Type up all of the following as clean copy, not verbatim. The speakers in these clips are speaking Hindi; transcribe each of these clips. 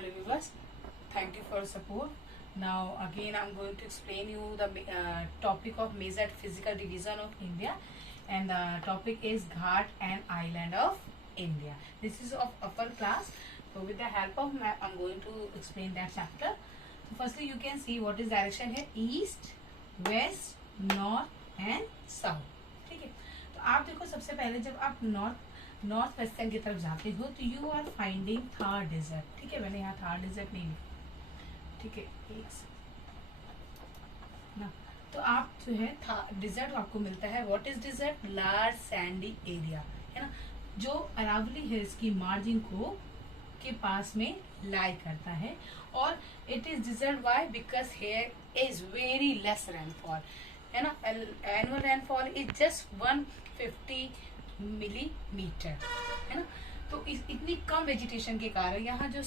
Hello viewers, thank you for support. Now again I'm going to explain you the topic of major physical division of India, and the topic is Ghat and Island of India. This is of upper class, so with the help of map I'm going to explain that chapter. So firstly you can see what is direction here, east, west, north and south. ठीक है, तो आप देखो सबसे पहले जब आप नॉर्थ वेस्टर्न की तरफ जाते हो तो you are finding Thar desert. ठीक है, मैंने यहाँ थार डेजर्ट नहीं लिखा. ठीक है, एक ना, तो आप जो है डिजर्ट आपको मिलता है. What is desert? Large sandy area, है ना, जो अरावली हिल्स की मार्जिन को के पास में लाई करता है. और it is desert why? Because here is very less rainfall, है ना. Annual rainfall is just 150 millimetre, है ना. तो इतनी कम वेजिटेशन के कारण यहाँ जो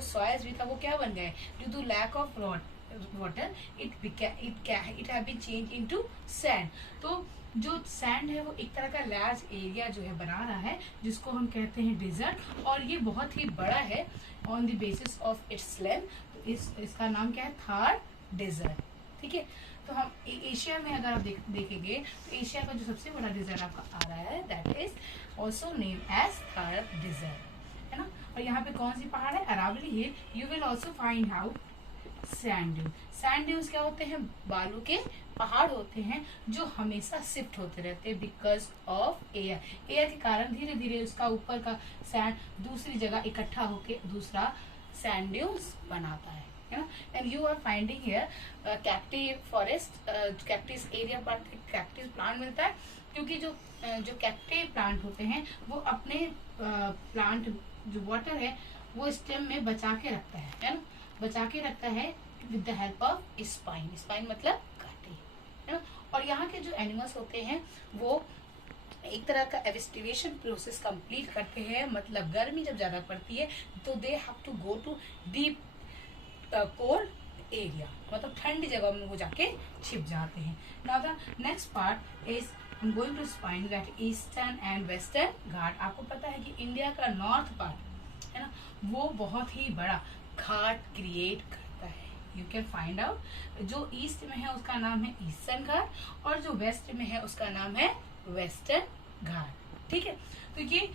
सॉइल्स भी था वो क्या बन गए? Due to lack of water it have been change into sand. तो जो सैंड है वो एक तरह का लार्ज एरिया जो है बना रहा है, जिसको हम कहते हैं डेजर्ट. और ये बहुत ही बड़ा है on the basis of its length. तो इसका नाम क्या है? थार डेजर्ट. ठीक है, तो हम एशिया में अगर आप देखेंगे तो एशिया का जो सबसे बड़ा डेजर्ट आपका आ रहा है that is also name as Thar desert, है ना. और यहाँ पे कौन सी पहाड़ है? Aravalli hill. You will also find out sand dune. Sand dunes क्या होते हैं? बालू के पहाड़ होते हैं जो हमेशा शिफ्ट होते रहते हैं बिकॉज ऑफ एयर. एयर के कारण धीरे धीरे उसका ऊपर का सैंड दूसरी जगह इकट्ठा होके दूसरा सैंड ड्यून्स बनाता है ना. And you are finding here cacti forest, cactus area पर कैक्टिस प्लांट मिलता है, क्योंकि जो कैक्टी प्लांट होते हैं वो अपने प्लांट जो वाटर है वो स्टेम में बचा के रखता है ना, बचा के रखता है with the help of spine. Spine मतलब कांटे, है ना. और यहाँ के जो एनिमल्स होते हैं वो एक तरह का एविस्टिवेशन प्रोसेस कंप्लीट करते हैं. मतलब गर्मी जब ज्यादा पड़ती है तो they have to go to deep cold area, मतलब ठंडी जगह में वो जाके छिप जाते हैं. Now the next part is I am going to explain that eastern and western Ghat. आपको पता है कि इंडिया का नॉर्थ पार्ट है ना, वो बहुत ही बड़ा घाट क्रिएट करता है. यू कैन फाइंड आउट जो ईस्ट में है उसका नाम है ईस्टर्न घाट और जो वेस्ट में है उसका नाम है वेस्टर्न घाट. ठीक है, तो ये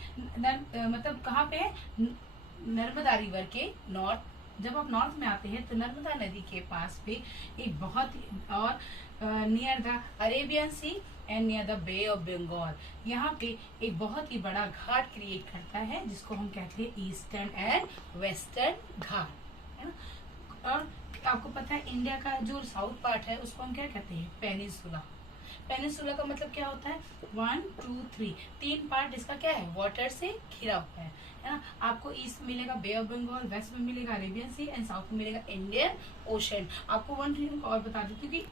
मतलब कहाँ पे है? नर्मदा रिवर के नॉर्थ. जब आप नॉर्थ में आते हैं तो नर्मदा नदी के पास पे एक बहुत और near the Arabian Sea and near the bay of Bengal, यहाँ पे एक बहुत ही बड़ा घाट क्रिएट करता है जिसको हम कहते हैं ईस्टर्न एंड वेस्टर्न घाट, है ना. और आपको पता है इंडिया का जो साउथ पार्ट है उसको हम क्या कहते हैं? पेनिनसुला. पेनिनसुला का मतलब क्या होता है? 1 2 3 तीन पार्ट इसका क्या है? वाटर से घिरा हुआ है ना. आपको ईस्ट में मिलेगा बे ऑफ बंगाल, वेस्ट में मिलेगा अरेबियन सी एंड साउथ में मिलेगा इंडियन ओशन. आपको वन थिंग और बता दूं, क्योंकि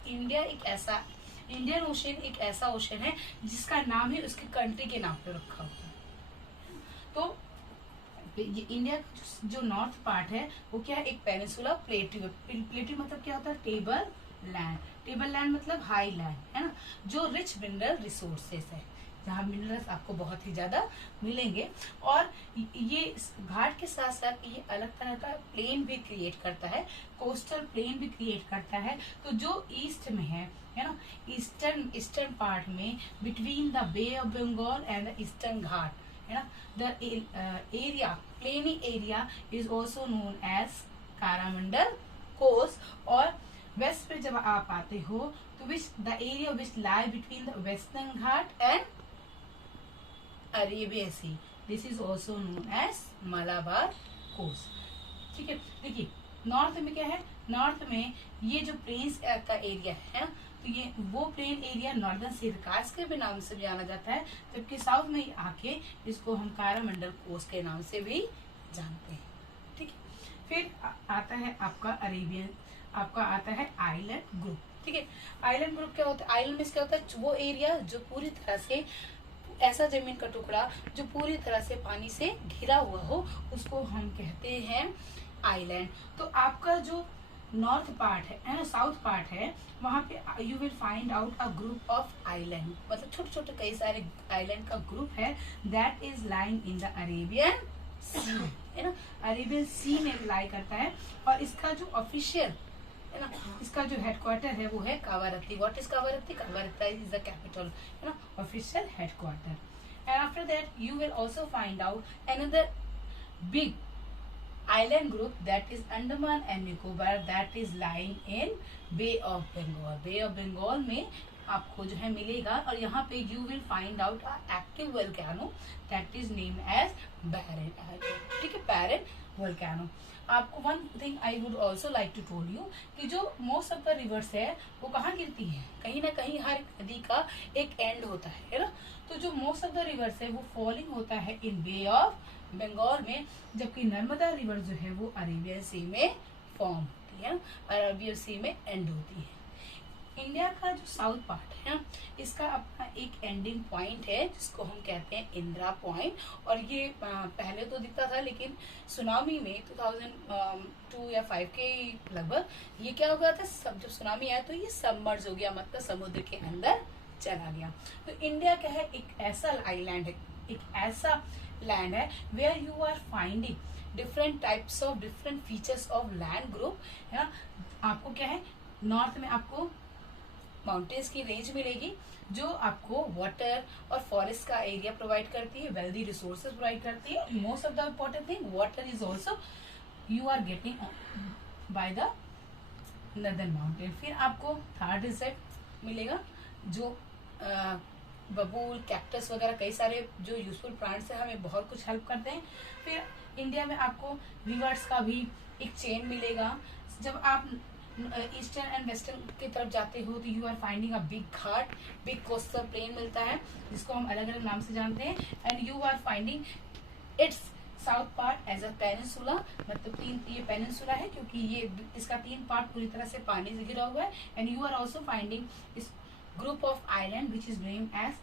इंडियन ओशन एक ऐसा ओशन है जिसका नाम ही उसके कंट्री के नाम पे रखा हुआ है. तो इंडिया जो नॉर्थ पार्ट है वो क्या है? एक पेनिनसुला प्लेट्यू. प्लेट्यू मतलब क्या होता है? Table land. टेबल लैंड मतलब हाई लैंड, है ना, जो रिच मिनरल रिसोर्सेस है, जहाँ मिनरल्स आपको बहुत ही ज्यादा मिलेंगे. और ये घाट के साथ साथ ये अलग तरह का प्लेन भी क्रिएट करता है, कोस्टल प्लेन भी क्रिएट करता है. तो जो ईस्ट में है ना, ईस्टर्न पार्ट में between the bay of Bengal and the eastern Ghat, है ना, the area plain area is also known as Coromandel coast. और वेस्ट पे जब आप आते हो तो which the area which lie between the western Ghat and Arabian sea, this is also known as Malabar coast. ठीक है, देखिए नॉर्थ में क्या है? नॉर्थ में ये जो प्लेन्स का एरिया है तो ये वो प्लेन एरिया नॉर्दर्न सिरकास के भी नाम से जाना जाता है, जबकि साउथ में आके इसको हम कारामंडल कोस्ट के नाम से भी जानते हैं. ठीक है, फिर आता है आपका अरेबियन, आपका आता है आइलैंड ग्रुप. ठीक है, आइलैंड ग्रुप क्या होता है? आइलैंड में क्या होता है? वो एरिया जो पूरी तरह से ऐसा जमीन का टुकड़ा जो पूरी तरह से पानी से घिरा हुआ हो उसको हम कहते हैं आइलैंड. तो आपका जो नॉर्थ पार्ट है ना, साउथ पार्ट है, वहां पे you will find out a group of island, मतलब छोटे छोटे कई सारे आइलैंड का ग्रुप है that is lying in the Arabian sea, है ना. अरेबियन सी में लाई करता है और इसका जो ऑफिशियल है ना, इसका जो हेडक्वार्टर है वो है Kavaratti. What is Kavaratti? Kavaratti is the capital, है ना, official headquarter. And after that you will also find out another big island group, that is Andaman and Nicobar, that is lying in Bay of Bengal। Bay of Bengal में आपको जो है मिलेगा और यहाँ पे you will find out a active volcano that is named as Barren। ठीक है, Barren volcano। आपको one thing I would also like to tell you कि जो most of the rivers है वो कहाँ गिरती है? कहीं ना कहीं हर नदी का एक एंड होता है ना। तो जो most of the rivers है वो फॉलिंग होता है इन बे ऑफ बंगाल में, जबकि नर्मदा रिवर जो है वो अरेबियन सी में फॉर्म होती है, अरेबियन सी में एंड होती है। इंडिया का जो साउथ पार्ट है इसका अपना एक एंडिंग पॉइंट है जिसको हम कहते हैं इंदिरा पॉइंट। और ये पहले तो दिखता था लेकिन सुनामी में 2002 या 5 के लगभग ये क्या हो गया था, सब जब सुनामी आया तो ये सबमर्ज हो गया, मतलब समुद्र के अंदर चला गया। तो इंडिया क्या है, एक ऐसा आइलैंड है, एक ऐसा लैंड है where you are finding different types of different features of land group, है ना। आपको क्या है, नॉर्थ में आपको माउंटेन्स की रेंज मिलेगी जो आपको वाटर और फॉरेस्ट का एरिया प्रोवाइड करती है, वेल्दी रिसोर्सेज प्रोवाइड करती है। Most of the important thing water is also you are getting by the northern mountain. फिर आपको थार डिजर्ट मिलेगा जो बबूल, कैक्टस वगैरह कई सारे जो यूजफुल प्लांट्स है हमें बहुत कुछ हेल्प करते हैं। फिर इंडिया में आपको रिवर्स का भी एक चेन मिलेगा। जब आप ईस्टर्न एंड वेस्टर्न की तरफ जाते हो तो you are finding a big ghat, big coastal plain मिलता है जिसको हम अलग अलग नाम से जानते हैं। And you are finding its south part as a peninsula, मतलब ये पेनिनसुला है क्योंकि ये इसका 3 पार्ट पूरी तरह से पानी से घिरा हुआ है। And you are also finding इस group of island which is named as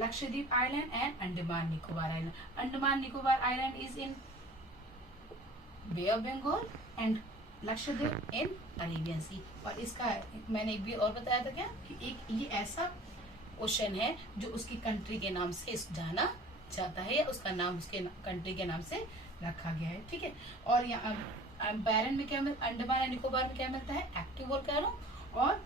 Lakshadweep Island and Andaman Nicobar Island। Andaman Nicobar Island is in Bay of Bengal and Lakshadweep in Arabian Sea। और इसका मैंने एक भी और बताया था क्या कि एक ये ऐसा ओशन है जो उसकी कंट्री के नाम से जाना जाता है या उसका नाम उसके कंट्री के नाम से रखा गया है। ठीक है, और यहाँ बैरन में क्या मिलता है, अंडमान एंड निकोबार में क्या मिलता है, एक्टिव वोल्केनो। और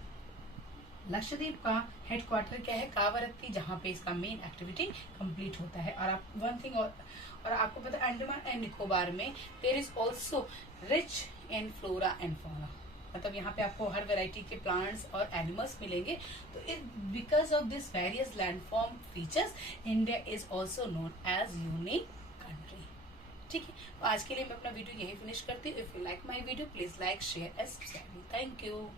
लक्षद्वीप का हेडक्वार्टर क्या है, कावारत्ती, जहाँ पे इसका मेन एक्टिविटी कंप्लीट होता है। और आप वन थिंग और आपको पता है अंडमान एंड निकोबार में there is also rich in flora and fauna, मतलब यहाँ पे आपको हर वैरायटी के प्लांट्स और एनिमल्स मिलेंगे। तो because of this various landform features India is also known as unique country. ठीक है, तो आज के लिए मैं अपना वीडियो यही फिनिश करती हूँ। If you like my video please like, share and subscribe. Thank you.